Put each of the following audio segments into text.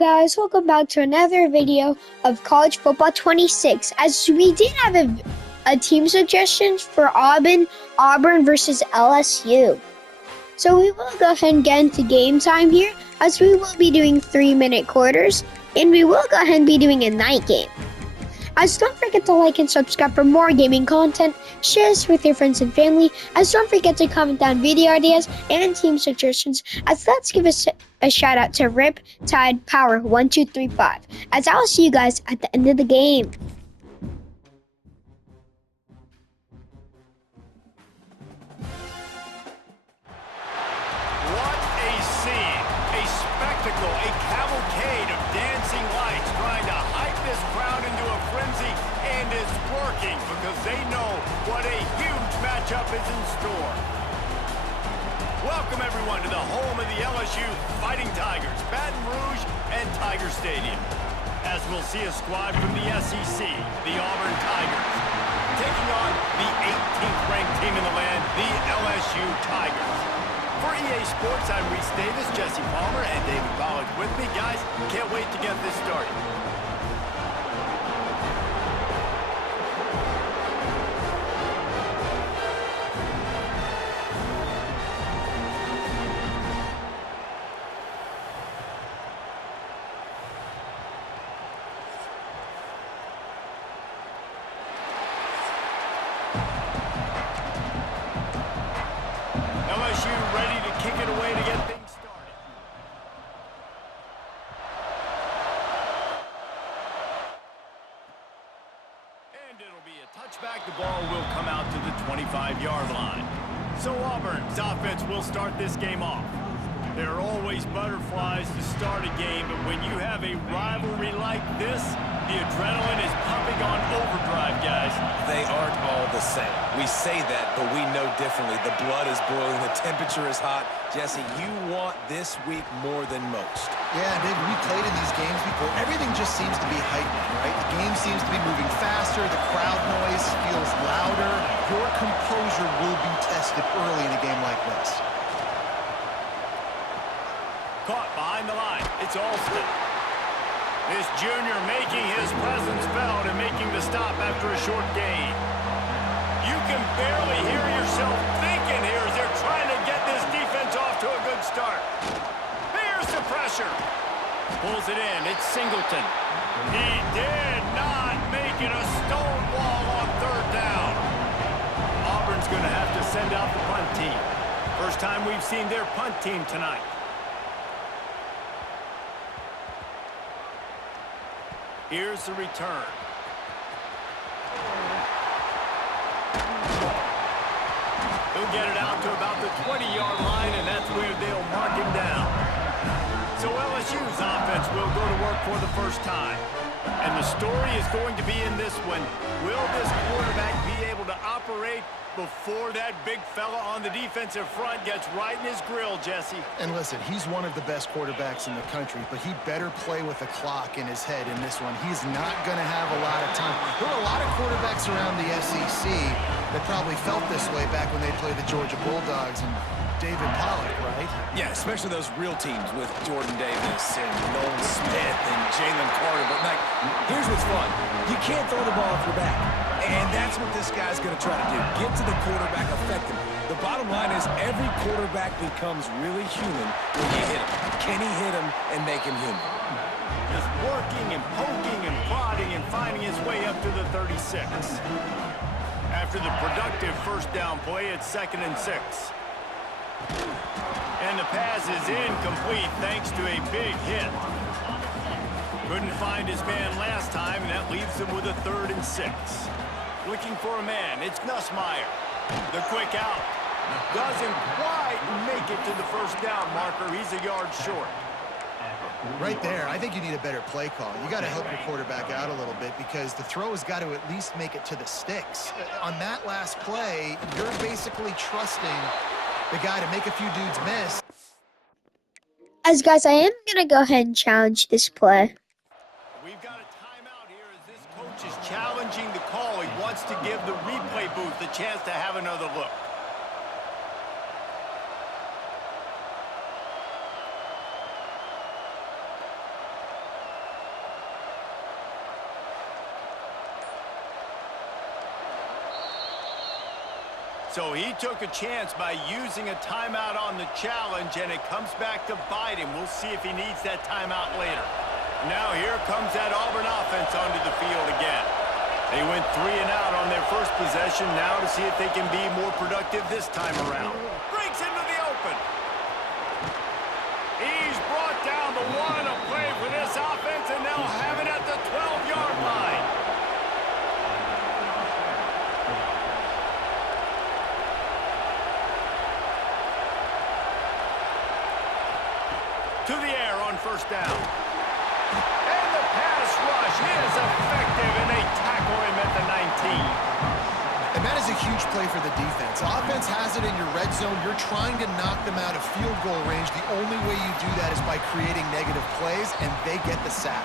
guys, welcome back to another video of College Football 26. As we did have a team suggestions for Auburn versus LSU. So we will go ahead and get into game time here, as we will be doing 3-minute quarters, and we will go ahead and be doing a night game. As don't forget to like and subscribe for more gaming content, share this with your friends and family, as don't forget to comment down video ideas and team suggestions, as let's give us a shout out to Rip Tide Power 1235, as I'll see you guys at the end of the game. What a scene, a spectacle, a cavalcade of dancing lights trying to hype this crowd into a frenzy, and it's working because they know what a huge matchup is in store. Welcome everyone to the home of the LSU Fighting Tigers, Baton Rouge and Tiger Stadium. As we'll see a squad from the SEC, the Auburn Tigers, taking on the 18th ranked team in the land, the LSU Tigers. For EA Sports, I'm Reese Davis, Jesse Palmer, and David Pollack with me. Guys, can't wait to get this started. LSU ready to kick it away to get things started. And it'll be a touchback. The ball will come out to the 25-yard line. So Auburn's offense will start this game off. There are always butterflies to start a game, but when you have a rivalry like this, the adrenaline is pumping on overdrive, guys. They aren't all the same. We say that, but we know differently. The blood is boiling. The temperature is hot. Jesse, you want this week more than most. Yeah, David, we played in these games before. Everything just seems to be heightened, right? The game seems to be moving faster. The crowd noise feels louder. Your composure will be tested early in a game like this. Caught behind the line. It's Alston. This junior making his presence felt and making the stop after a short gain. You can barely hear yourself thinking here as they're trying to get this defense off to a good start. Here's the pressure. Pulls it in. It's Singleton. He did not make it a stone wall on third down. Auburn's going to have to send out the punt team. First time we've seen their punt team tonight. Here's the return. He'll get it out to about the 20-yard line, and that's where they'll mark him down. So LSU's offense will go to work for the first time. And the story is going to be in this one. Will this quarterback be able to operate before that big fella on the defensive front gets right in his grill, Jesse? And listen, he's one of the best quarterbacks in the country, but he better play with a clock in his head in this one. He's not going to have a lot of time. There are a lot of quarterbacks around the SEC that probably felt this way back when they played the Georgia Bulldogs and David Pollack, right? Yeah, especially those real teams with Jordan Davis and Nolan Smith and Jalen Carter. But, Mike, here's what's fun. You can't throw the ball off your back. And that's what this guy's going to try to do. Get to the quarterback, affect him. The bottom line is every quarterback becomes really human when you hit him. Can he hit him and make him human? Just working and poking and prodding and finding his way up to the 36. After the productive first down play, it's 2nd and 6. And the pass is incomplete thanks to a big hit. Couldn't find his man last time, and that leaves him with a 3rd and 6. Looking for a man, it's Nussmeier. The quick out. Doesn't quite make it to the first down marker. He's a yard short. Right there, I think you need a better play call. You got to help your quarterback out a little bit because the throw has got to at least make it to the sticks. On that last play, you're basically trusting the guy to make a few dudes miss. As guys, I am going to go ahead and challenge this play. We've got a timeout here as this coach is challenging the call. He wants to give the replay booth a chance to have another look. So he took a chance by using a timeout on the challenge, and it comes back to bite him. We'll see if he needs that timeout later. Now here comes that Auburn offense onto the field again. They went 3 and out on their first possession. Now to see if they can be more productive this time around. Breaks into the open. He's brought down the one to play for this offense, and they'll have it at the 12-yard line. To the air on first down. And the pass rush is effective, and they tackle him at the 19. And that is a huge play for the defense. Offense has it in your red zone. You're trying to knock them out of field goal range. The only way you do that is by creating negative plays, and they get the sack.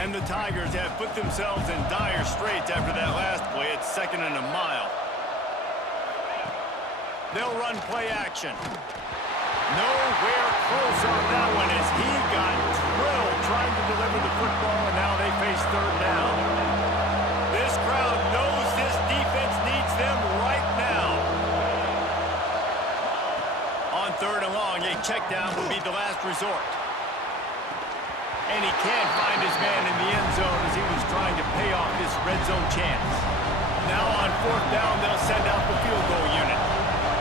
And the Tigers have put themselves in dire straits after that last play. It's 2nd and a mile. They'll run play action. Nowhere close on that one as he got drilled trying to deliver the football, and now they face 3rd down. This crowd knows this defense needs them right now. On 3rd and long, a check down will be the last resort. And he can't find his man in the end zone as he was trying to pay off this red zone chance. Now on 4th down, they'll send out the field goal unit.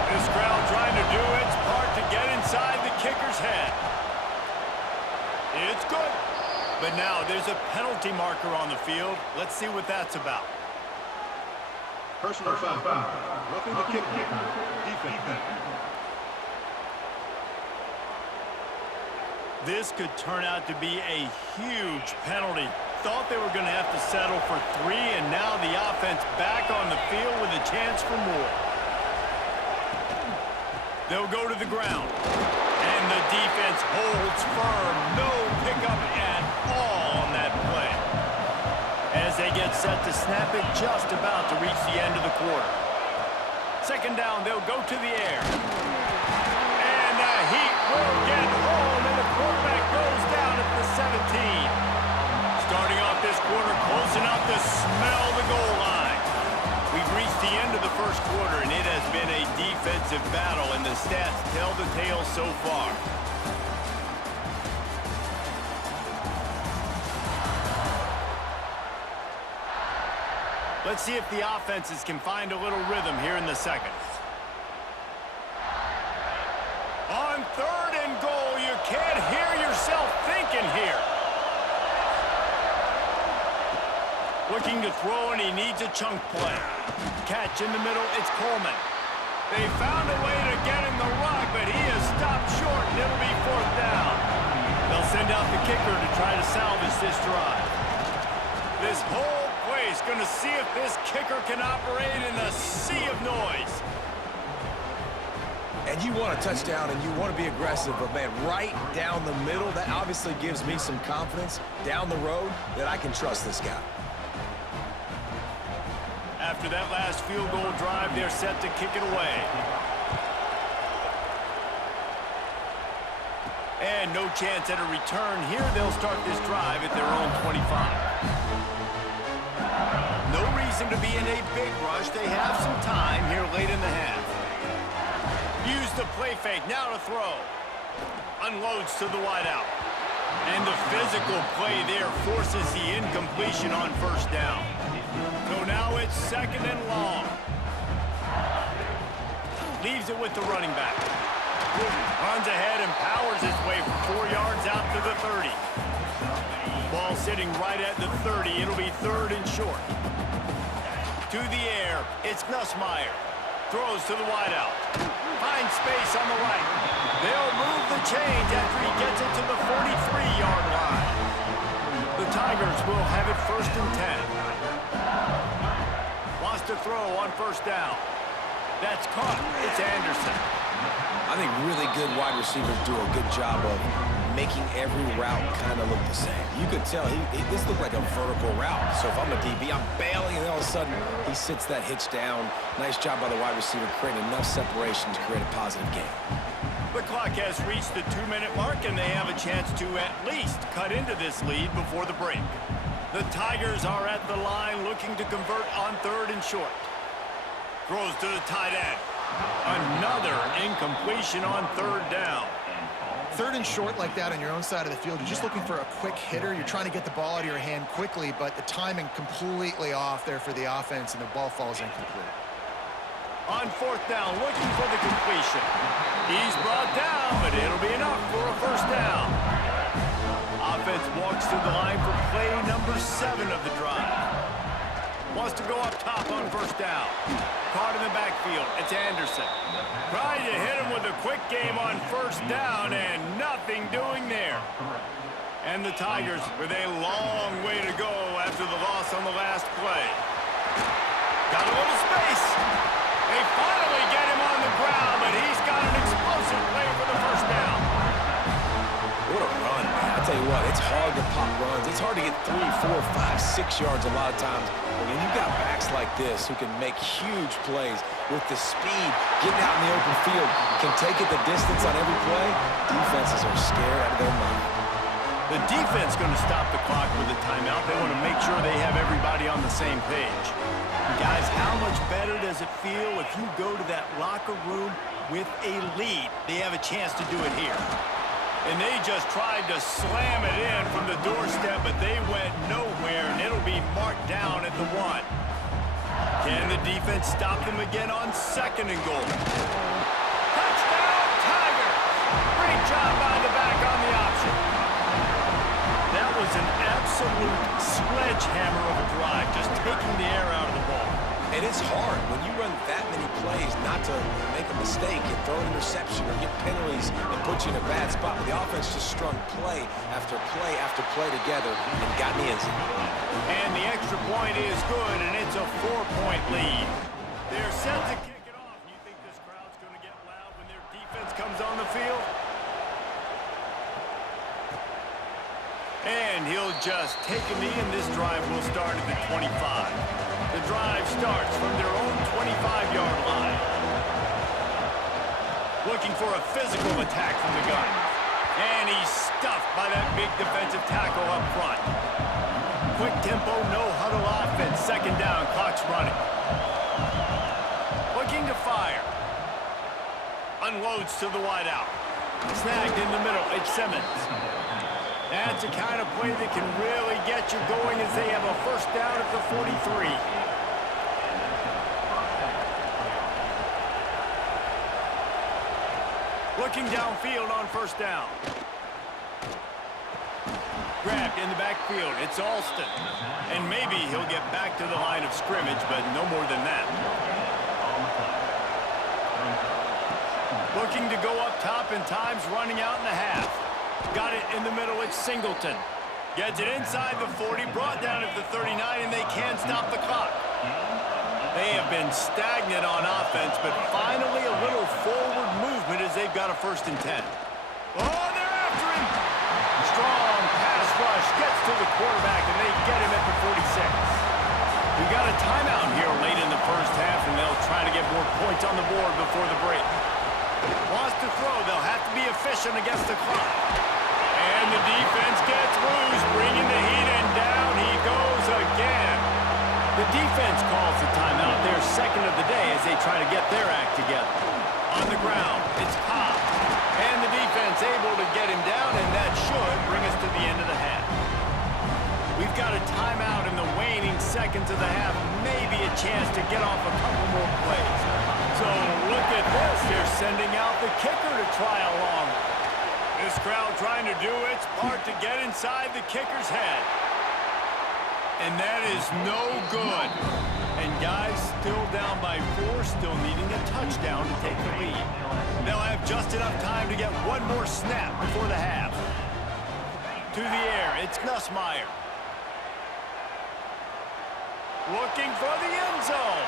This crowd trying to do its part to get inside the kicker's head. It's good. But now there's a penalty marker on the field. Let's see what that's about. Personal foul. Roughing the kicker. Defense. This could turn out to be a huge penalty. Thought they were going to have to settle for 3, and now the offense back on the field with a chance for more. They'll go to the ground. And the defense holds firm. No pickup at all on that play. As they get set to snap it just about to reach the end of the quarter. 2nd down, they'll go to the air. And the Heat will get home, and the quarterback goes down at the 17. Starting off this quarter close enough to smell the goal line. We've reached the end of the first quarter, and it has been a defensive battle, and the stats tell the tale so far. Let's see if the offenses can find a little rhythm here in the second. On 3rd and goal, you can't hear yourself thinking here. Looking to throw, and he needs a chunk play. Catch in the middle, it's Coleman. They found a way to get him the rock, but he is stopped short, and it'll be 4th down. They'll send out the kicker to try to salvage this drive. This whole place going to see if this kicker can operate in a sea of noise. And you want a touchdown, and you want to be aggressive, but, man, right down the middle, that obviously gives me some confidence down the road that I can trust this guy. After that last field goal drive, they're set to kick it away. And no chance at a return here. They'll start this drive at their own 25. No reason to be in a big rush. They have some time here late in the half. Use the play fake, now to throw. Unloads to the wideout. And the physical play there forces the incompletion on 1st down. So now it's 2nd and long. Leaves it with the running back. Runs ahead and powers his way for 4 yards out to the 30. Ball sitting right at the 30. It'll be 3rd and short. To the air, it's Nussmeier. Throws to the wideout. Finds space on the right. They'll move the change after he gets it to the 43-yard line. The Tigers will have it 1st and 10. Wants to throw on 1st down. That's caught. It's Anderson. I think really good wide receivers do a good job of making every route kind of look the same. You could tell this looked like a vertical route. So if I'm a DB, I'm bailing, and all of a sudden he sits that hitch down. Nice job by the wide receiver creating enough separation to create a positive gain. The clock has reached the 2-minute mark, and they have a chance to at least cut into this lead before the break. The Tigers are at the line looking to convert on 3rd and short. Throws to the tight end. Another incompletion on 3rd down. 3rd and short like that on your own side of the field, you're just looking for a quick hitter. You're trying to get the ball out of your hand quickly, but the timing completely off there for the offense, and the ball falls incomplete. On 4th down, looking for the completion. He's brought down, but it'll be enough for a 1st down. Offense walks to the line for play number 7 of the drive. Wants to go up top on 1st down. Caught in the backfield. It's Anderson. Trying to hit him with a quick game on 1st down, and nothing doing there. And the Tigers with a long way to go after the loss on the last play. Got a little space. They finally get him on the ground, but he's got an explosive play for the 1st down. What a run, man. I tell you what, it's hard to pop runs. It's hard to get 3, 4, 5, 6 yards a lot of times. But when you've got backs like this who can make huge plays with the speed, getting out in the open field, can take it the distance on every play, defenses are scared out of their mind. The defense going to stop the clock with a timeout. They want to make sure they have everybody on the same page. Guys, how much better does it feel if you go to that locker room with a lead? They have a chance to do it here. And they just tried to slam it in from the doorstep, but they went nowhere, and it'll be marked down at the 1. Can the defense stop them again on 2nd and goal? Touchdown, Tigers! Great job by the back on the option. That was an absolute sledgehammer of a drive, just taking the air out of the ball. And it's hard when you run that many plays not to make a mistake and throw an interception or get penalties and put you in a bad spot. But the offense just strung play after play after play together and got in the end zone. And the extra point is good, and it's a 4-point lead. They're set to kick it off. You think this crowd's going to get loud when their defense comes on the field? And he'll just take a knee, and this drive will start at the 25. The drive starts from their own 25-yard line. Looking for a physical attack from the gun. And he's stuffed by that big defensive tackle up front. Quick tempo, no huddle offense. 2nd down, clock's running. Looking to fire. Unloads to the wideout. Snagged in the middle, it's Simmons. That's the kind of play that can really get you going as they have a 1st down at the 43. Looking downfield on 1st down. Grabbed in the backfield. It's Alston. And maybe he'll get back to the line of scrimmage, but no more than that. Looking to go up top, and time's running out in the half. Got it in the middle, it's Singleton. Gets it inside the 40, brought down at the 39, and they can't stop the clock. They have been stagnant on offense, but finally a little forward movement as they've got a 1st and 10. Oh, they're after him! Strong pass rush, gets to the quarterback, and they get him at the 46. We got a timeout here late in the 1st half, and they'll try to get more points on the board before the break. Wants to throw, they'll have to be efficient against the clock. And the defense gets loose, bringing the heat, and down he goes again. The defense calls the timeout, their 2nd of the day, as they try to get their act together. On the ground, it's Cobb. And the defense able to get him down, and that should bring us to the end of the half. We've got a timeout in the waning seconds of the half, maybe a chance to get off a couple more plays. So look at this, they're sending out the kicker to try along. This crowd trying to do its part to get inside the kicker's head. And that is no good. And guys still down by 4, still needing a touchdown to take the lead. They'll have just enough time to get one more snap before the half. To the air, it's Nussmeier. Looking for the end zone.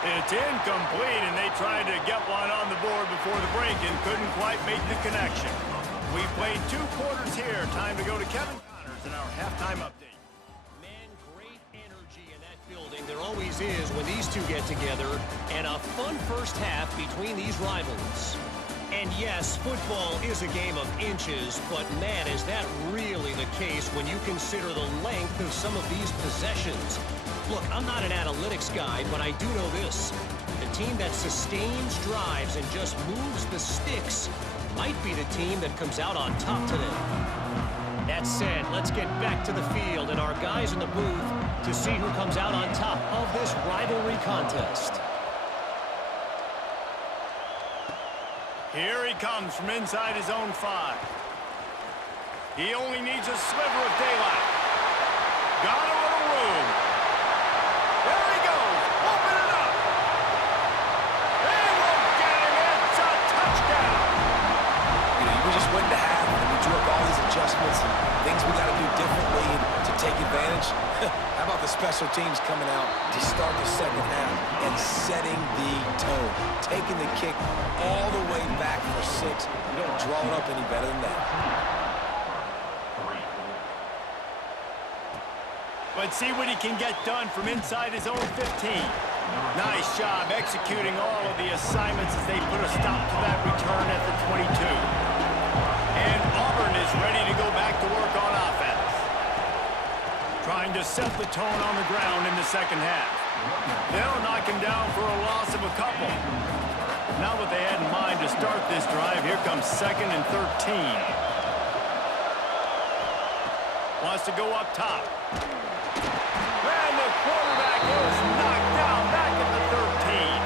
It's incomplete, and they tried to get one on the board before the break and couldn't quite make the connection. We've played 2 quarters here. Time to go to Kevin Connors in our halftime update. Man, great energy in that building. There always is when these two get together, and a fun 1st half between these rivals. And yes, football is a game of inches, but man, is that really the case when you consider the length of some of these possessions. Look, I'm not an analytics guy, but I do know this. The team that sustains drives and just moves the sticks might be the team that comes out on top today. That said, let's get back to the field and our guys in the booth to see who comes out on top of this rivalry contest. Here he comes from inside his own 5. He only needs a sliver of daylight. Got a little room. There he goes. Open it up. They won't get him. It's a touchdown. You know, we're just waiting to have, and we drew up all these adjustments and things we got to do differently to take advantage. How about the special teams coming out to start the second half and setting the tone, taking the kick all the way back for 6. You don't draw it up any better than that. But see what he can get done from inside his own 15. Nice job executing all of the assignments as they put a stop to that return at the 22. And Auburn is ready to go back to work on offense. Trying to set the tone on the ground in the second half. They'll knock him down for a loss of a couple. Not what they had in mind to start this drive. Here comes 2nd and 13. Wants to go up top. And the quarterback is knocked down back at the 13.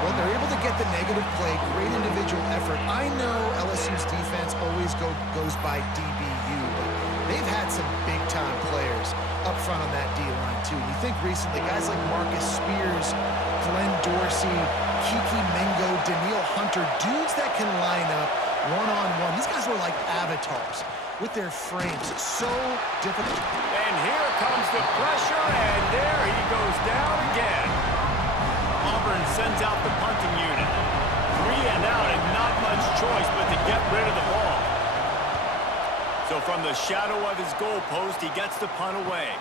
Well, they're able to get the negative play, great individual effort. I know LSU's defense always goes by DBU, but they've had some big-time players up front on that D-line, too. You think recently, guys like Marcus Spears, Glenn Dorsey, Kiki Mingo, Daniil Hunter, dudes that can line up one-on-one. These guys were like avatars with their frames. So difficult. And here comes the pressure, and there he goes down again. Auburn sends out the punting unit. 3 and out, and not much choice but to get rid of the ball. So from the shadow of his goal post, he gets the punt away.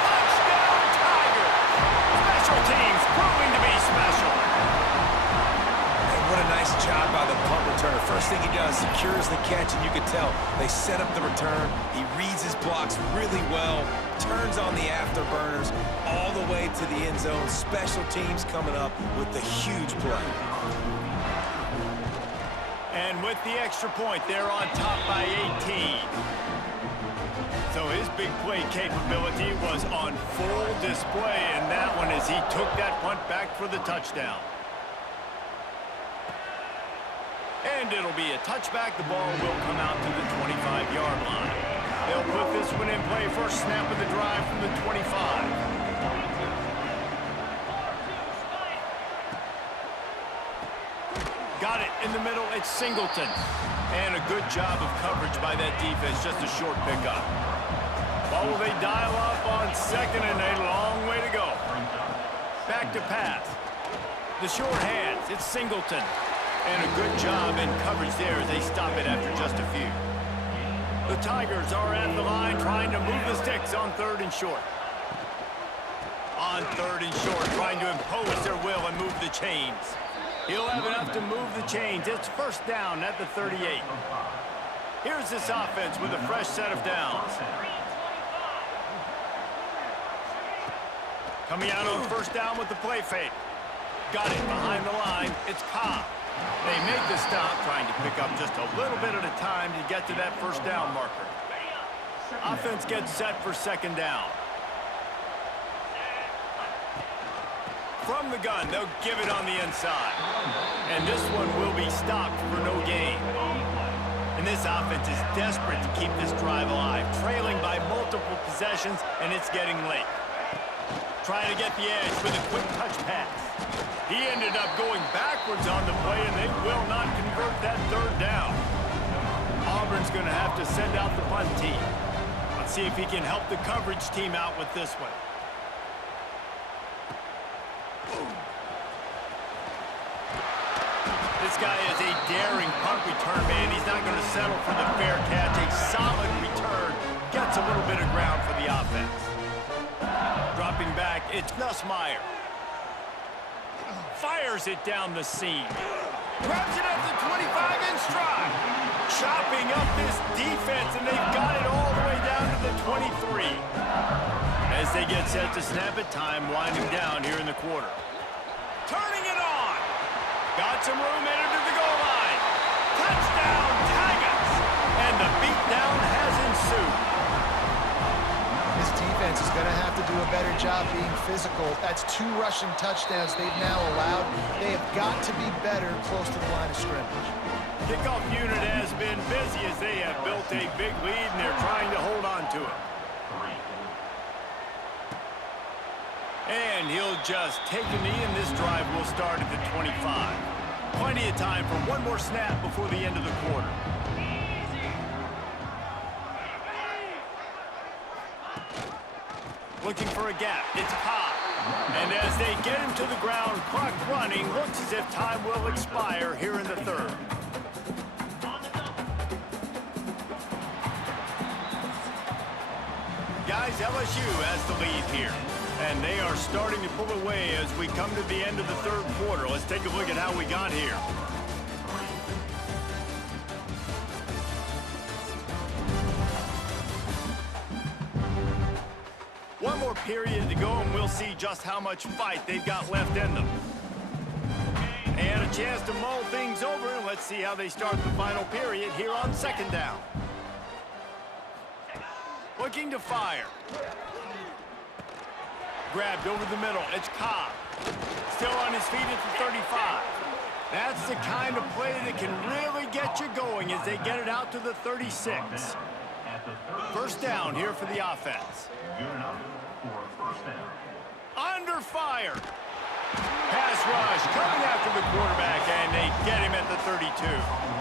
Touchdown, Tigers! Special teams proving to be special. And what a nice job by the punt returner. First thing he does, secures the catch, and you can tell they set up the return. He reads his blocks really well, turns on the afterburners all the way to the end zone. Special teams coming up with the huge play. And with the extra point, they're on top by 18. So his big play capability was on full display in that one as he took that punt back for the touchdown. And it'll be a touchback. The ball will come out to the 25-yard line. They'll put this one in play. First snap of the drive from the 25. Got it in the middle. It's Singleton. And a good job of coverage by that defense. Just a short pickup. Well, will they dial up on 2nd and a long way to go. Back to pass. The short hands. It's Singleton. And a good job in coverage there as they stop it after just a few. The Tigers are at the line trying to move the sticks on 3rd and short. On 3rd and short, trying to impose their will and move the chains. He'll have enough to move the chains. It's first down at the 38. Here's this offense with a fresh set of downs. Coming out on first down with the play fake. Got it behind the line. It's Cobb. They make the stop, trying to pick up just a little bit at a time to get to that first down marker. Offense gets set for 2nd down. From the gun, they'll give it on the inside. And this one will be stopped for no gain. And this offense is desperate to keep this drive alive, trailing by multiple possessions, and it's getting late. Trying to get the edge with a quick touch pass. He ended up going backwards on the play, and they will not convert that 3rd down. Auburn's going to have to send out the punt team. Let's see if he can help the coverage team out with this one. This guy is a daring punt return man. He's not going to settle for the fair catch. A solid return gets a little bit of ground for the offense. back, it's Nussmeier. Fires it down the seam. Grabs it at the 25 in stride. Chopping up this defense, and they've got it all the way down to the 23. As they get set to snap it, time winding down here in the quarter. Turning it on. Got some room in it to the goal line. Touchdown, Tigers! And the beatdown has ensued. This defense is going to have to do a better job being physical. That's 2 rushing touchdowns they've now allowed. They have got to be better close to the line of scrimmage. Kickoff unit has been busy as they have built a big lead, and they're trying to hold on to it. And he'll just take a knee, and this drive will start at the 25. Plenty of time for one more snap before the end of the quarter. Looking for a gap. It's Cobb. And as they get him to the ground, clock running, looks as if time will expire here in the third. Guys, LSU has the lead here. And they are starting to pull away as we come to the end of the third quarter. Let's take a look at how we got here. One more period to go, and we'll see just how much fight they've got left in them. And a chance to mull things over. Let's see how they start the final period here on second down. Looking to fire. Grabbed over the middle. It's Cobb. Still on his feet at the 35. That's the kind of play that can really get you going as they get it out to the 36. First down here for the offense. Under fire. Pass rush coming after the quarterback, and they get him at the 32.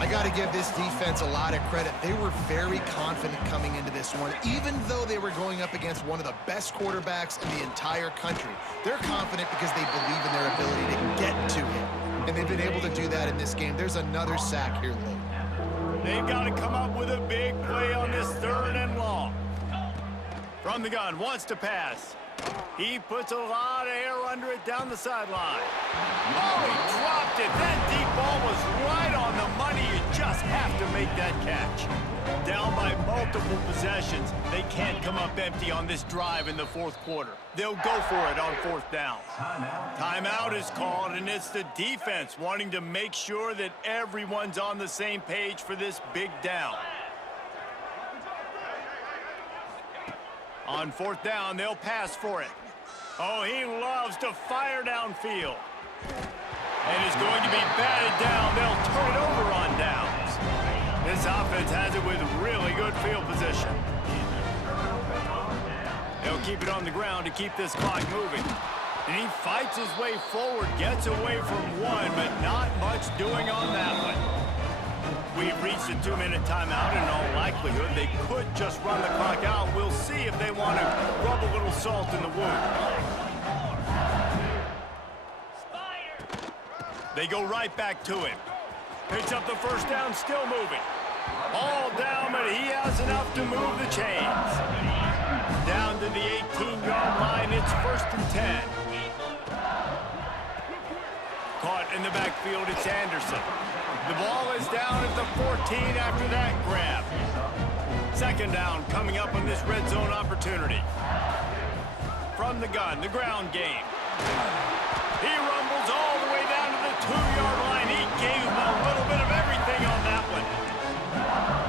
I got to give this defense a lot of credit. They were very confident coming into this one, even though they were going up against one of the best quarterbacks in the entire country. They're confident because they believe in their ability to get to him, and they've been able to do that in this game. There's another sack here late. They've got to come up with a big play on this third and long. From the gun, wants to pass. He puts a lot of air under it down the sideline. Oh, he dropped it. That deep ball was right on the money. You just have to make that catch. Down by multiple possessions. They can't come up empty on this drive in the fourth quarter. They'll go for it on fourth down. Timeout is called, and it's the defense wanting to make sure that everyone's on the same page for this big down. On fourth down, they'll pass for it. Oh, he loves to fire downfield. And it's going to be batted down. They'll turn it over on downs. This offense has it with really good field position. They'll keep it on the ground to keep this clock moving. And he fights his way forward, gets away from one, but not much doing on that one. We've reached a 2-minute timeout. In all likelihood, they could just run the clock out. We'll see if they want to rub a little salt in the wound. They go right back to him. Picks up the first down, still moving. All down, but he has enough to move the chains. Down to the 18-yard line, it's 1st and 10. Caught in the backfield, it's Anderson. The ball is down at the 14 after that grab. Second down coming up on this red zone opportunity. From the gun, the ground game. He rumbles all the way down to the 2-yard line. He gave him a little bit of everything on that one.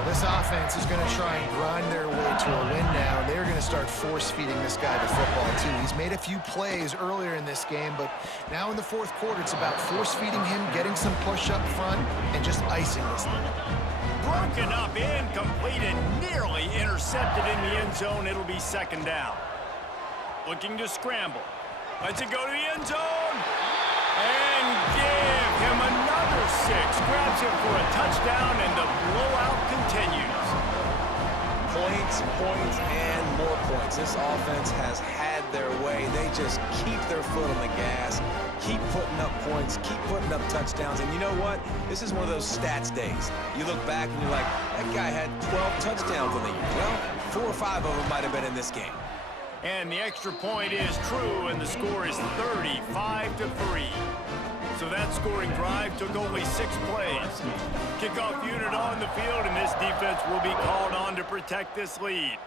This offense is going to try and grind their way to a win now, and they're going to start force-feeding this guy the football, too. He's made a few plays earlier in this game, but now in the fourth quarter, it's about force-feeding him, getting some push up front, and just icing this thing. Broken up, incomplete, and nearly intercepted in the end zone. It'll be second down. Looking to scramble. Lets it go to the end zone. And give him another 6. Grabs him for a touchdown, and the blowout continues. Points, points, and more points. This offense has had their way. They just keep their foot on the gas, keep putting up points, keep putting up touchdowns. And you know what? This is one of those stats days. You look back and you're like, that guy had 12 touchdowns in the year. Well, 4 or 5 of them might have been in this game. And the extra point is true, and the score is 35-3. So that scoring drive took only 6 plays. Kickoff unit on the field, and this defense will be called on to protect this lead.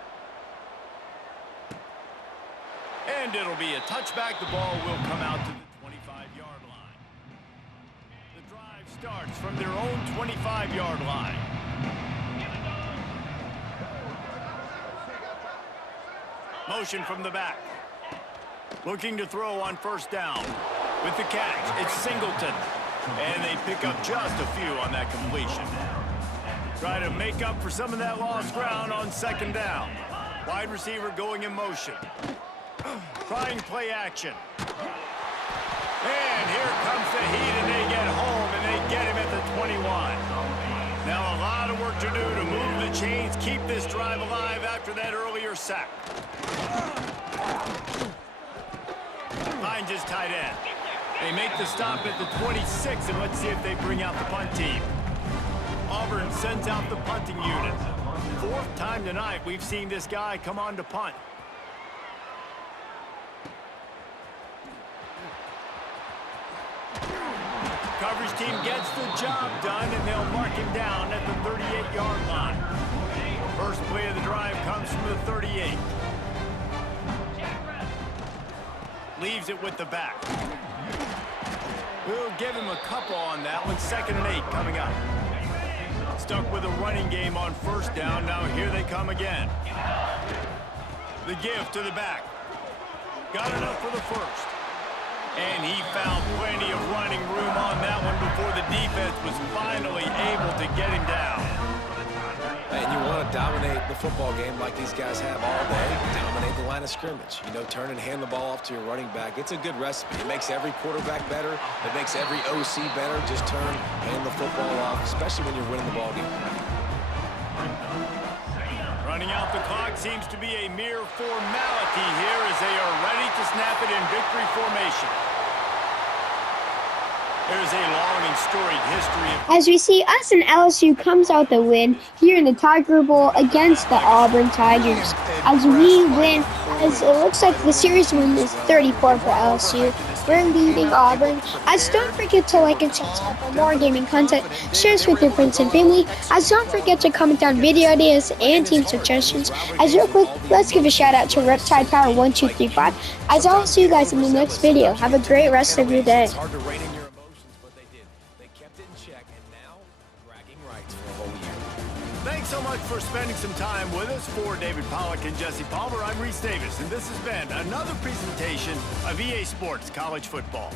And it'll be a touchback. The ball will come out to the 25-yard line. The drive starts from their own 25-yard line. Motion from the back. Looking to throw on first down. With the catch, it's Singleton. And they pick up just a few on that completion. Try to make up for some of that lost ground on second down. Wide receiver going in motion. Trying play action. And here comes the heat, and they get home, and they get him at the 21. Now a lot of work to do to move the chains, keep this drive alive after that earlier sack. Finds his tight end. They make the stop at the 26, and let's see if they bring out the punt team. Auburn sends out the punting unit. 4th time tonight we've seen this guy come on to punt. Coverage team gets the job done, and they'll mark him down at the 38-yard line. First play of the drive comes from the 38. Leaves it with the back. We'll give him a couple on that one. 2nd and 8 coming up. Stuck with a running game on first down. Now here they come again. The give to the back. Got enough for the first. And he found plenty of running room on that one before the defense was finally able to get him down. And you want to dominate the football game like these guys have all day. Dominate the line of scrimmage. You know, turn and hand the ball off to your running back. It's a good recipe. It makes every quarterback better. It makes every OC better. Just turn, hand the football off, especially when you're winning the ball game. Running out the clock seems to be a mere formality here as they are ready to snap it in victory formation. There's a long and storied history of... As we see, us and LSU comes out the win here in the Tiger Bowl against the Auburn Tigers. As we win, as it looks like the series win is 34 for LSU. We're leading Auburn. As don't forget to like and subscribe for more gaming content. Share this with your friends and family. As don't forget to comment down video ideas and team suggestions. As real quick, let's give a shout out to Reptide Power 1235. As I'll see you guys in the next video. Have a great rest of your day. It's hard to rein in your emotions, but they did. They kept it in check, and now bragging rights for a whole year. Thanks so much for spending some time with us. For David Pollack and Jesse Palmer, I'm Reese Davis, and this has been another presentation of EA Sports College Football.